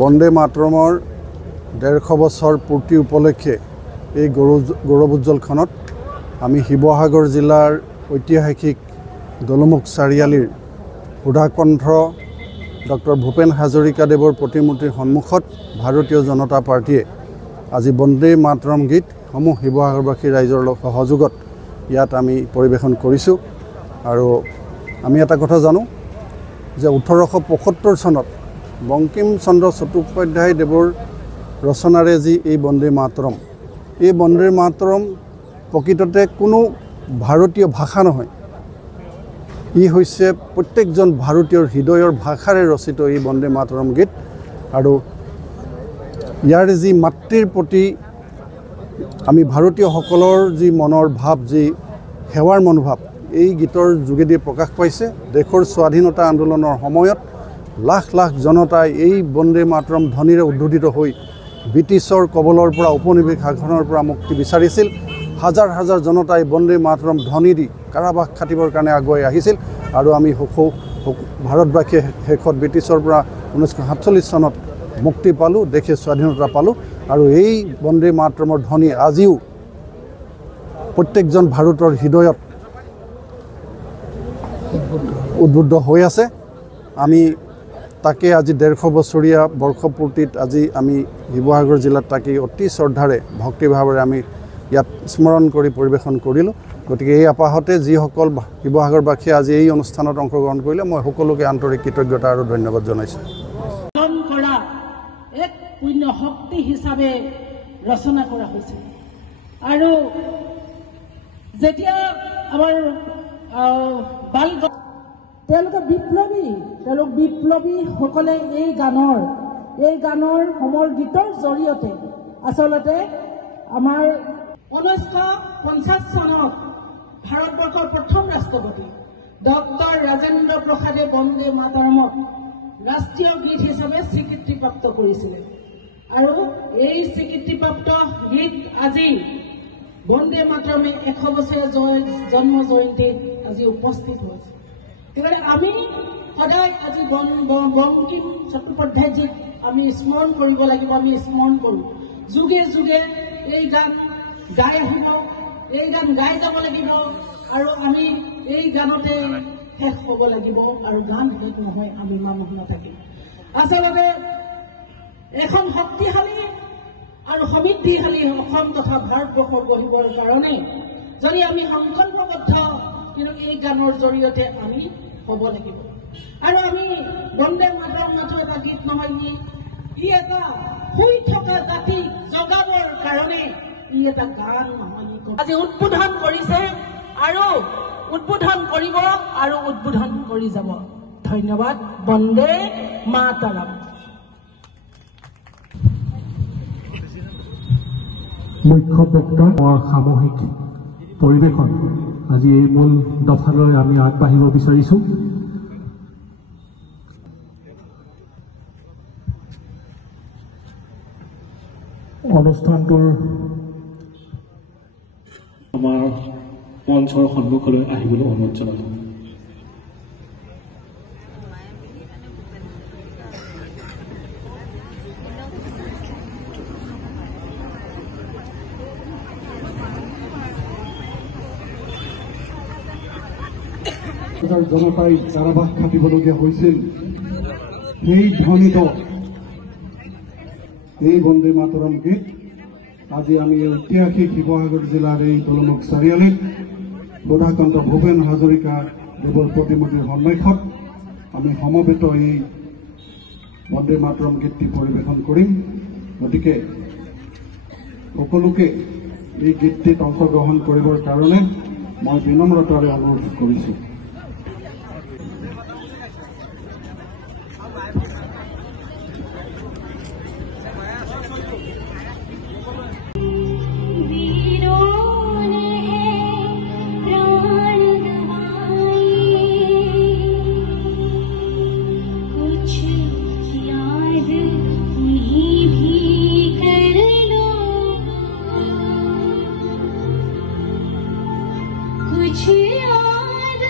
বন্দে মাতৰমৰ 150 বছৰ পূৰ্তি উপলক্ষে এই গৌৰৱোজ্জ্বলখনত আমি শিৱসাগৰ জিলাৰ ঐতিহাসিক দলমুখ চাৰিআলিৰ সুধাকণ্ঠ ডক্টৰ ভূপেন হাজৰিকাদেৱৰ প্ৰতিমূৰ্তিৰ সন্মুখত ভাৰতীয় জনতা পাৰ্টিয়ে আজি বন্দে মাতৰম গীতসমূহ শিৱসাগৰবাসী ৰাইজৰ সহযোগত ইয়াত আমি পৰিৱেশন কৰিছোঁ। আৰু আমি এটা কথা জানো যে 1875 চনত বংকিম চন্দ্ৰ চট্টোপাধ্যায় দেৱৰ ৰচনাৰে যি এই বন্দে মাতৰম, এই বন্দে মাতৰম প্ৰকৃততে কোনো ভাৰতীয় ভাষা নহয়, ই হৈছে প্ৰত্যেকজন ভাৰতীয়ৰ হৃদয়ৰ ভাষাৰে ৰচিত এই বন্দে মাতৰম গীত। আৰু ইয়াৰ যি মাতৃৰ প্ৰতি আমি ভাৰতীয়সকলৰ যি মনৰ ভাৱ, যি সেৱাৰ মনোভাৱ এই গীতৰ যোগেদি প্ৰকাশ পাইছে। দেশৰ স্বাধীনতা আন্দোলনৰ সময়ত লাখ লাখ জনতাই এই বন্দে মাতৰম ধ্বনিৰে উদ্বোধিত হৈ ব্ৰিটিছৰ কবলৰ পৰা উপনিৱেশ শাসনৰ পৰা মুক্তি বিচাৰিছিল। হাজাৰ হাজাৰ জনতাই বন্দে মাতৰম ধ্বনি দি কাৰাবাস খাটিবৰ কাৰণে আগুৱাই আহিছিল। আৰু আমি ভাৰতবাসীয়ে শেষত ব্ৰিটিছৰ পৰা 1947 চনত মুক্তি পালোঁ, দেশে স্বাধীনতা পালোঁ। আৰু এই বন্দে মাতৰমৰ ধ্বনি আজিও প্ৰত্যেকজন ভাৰতৰ হৃদয়ত উদ্বুদ্ধ হৈ আছে। আমি তাকে আজি 150 বছৰীয়া বৰ্ষপূৰ্তিত আজি আমি শিৱসাগৰ জিলাত তাকে অতি শ্ৰদ্ধাৰে ভক্তিভাৱেৰে আমি ইয়াত স্মৰণ কৰি পৰিৱেশন কৰিলোঁ। গতিকে এই আপাহতে যিসকল শিৱসাগৰবাসীয়ে আজি এই অনুষ্ঠানত অংশগ্ৰহণ কৰিলে মই সকলোকে আন্তৰিক কৃতজ্ঞতা আৰু ধন্যবাদ জনাইছোঁ। এক পুণ্য শক্তি হিচাপে ৰচনা কৰা হৈছে। আৰু যেতিয়া আমাৰ তেওঁলোক বিপ্লৱীসকলে এই গানৰ সমৰ গীতৰ জৰিয়তে আচলতে আমাৰ 1950 চনত ভাৰতবৰ্ষৰ প্ৰথম ৰাষ্ট্ৰপতি ডক্টৰ ৰাজেন্দ্ৰ প্ৰসাদে বন্দে মাতৰমক ৰাষ্ট্ৰীয় গীত হিচাপে স্বীকৃতিপ্ৰাপ্ত কৰিছিলে। আৰু এই স্বীকৃতিপ্ৰাপ্ত গীত আজি বন্দে মাতৰমে 100 বছৰীয়া জন্ম জয়ন্তীত আজি উপস্থিত হৈছে। গতিকে আমি সদায় আজি বংকিম চট্টোপাধ্যায়জীক আমি স্মৰণ কৰিব লাগিব। আমি স্মৰণ কৰোঁ, যুগে যুগে এই গান গাই আহিব, এই গান গাই যাব লাগিব। আৰু আমি এই গানতে শেষ হ'ব লাগিব। আৰু গান শেষ নহয়, আমি মানুহ নাথাকিম। আচলতে এখন শক্তিশালী আৰু সমৃদ্ধিশালী অসম তথা ভাৰতবৰ্ষ গঢ়িবৰ কাৰণে যদি আমি সংকল্পবদ্ধ, কিন্তু এই গানৰ জৰিয়তে আমি হ'ব লাগিব। আৰু আমি বন্দে মাতৰম মাথো এটা গীত নহয়, ই এটা শুই থকা জাতি জগাবৰ কাৰণে ই এটা গান নহয়। আজি উদ্বোধন কৰিছে আৰু উদ্বোধন কৰিব আৰু উদ্বোধন কৰি যাব। ধন্যবাদ। বন্দে মাতৰম। মুখ্য বক্তা সামূহিক পৰিৱেশন আজি এই মূল দফালৈ আমি আগবাঢ়িব বিচাৰিছোঁ। অনুষ্ঠানটোৰ আমাৰ মঞ্চৰ সন্মুখলৈ আহিবলৈ অনুৰোধ জনালোঁ। জনতাই কাৰাবাস খাটিবলগীয়া হৈছিল, সেই ধ্বনিত এই বন্দে মাতৰম গীত আজি আমি ঐতিহাসিক শিৱসাগৰ জিলাৰ এই দলমুখ চাৰিআলিত সুধাকণ্ঠ ভূপেন হাজৰিকা দেৱৰ প্ৰতিমূৰ্তিৰ সন্মুখত আমি সমবেত এই বন্দে মাতৰম গীতটি পৰিৱেশন কৰিম। গতিকে সকলোকে এই গীতটিত অংশগ্ৰহণ কৰিবৰ কাৰণে মই বিনম্ৰতাৰে অনুৰোধ কৰিছোঁ। कुछ याद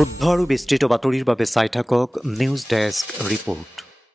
শুদ্ধ আৰু বিস্তৃত বাতৰিৰ বাবে চাই থাকক নিউজ ডেস্ক ৰিপোৰ্ট।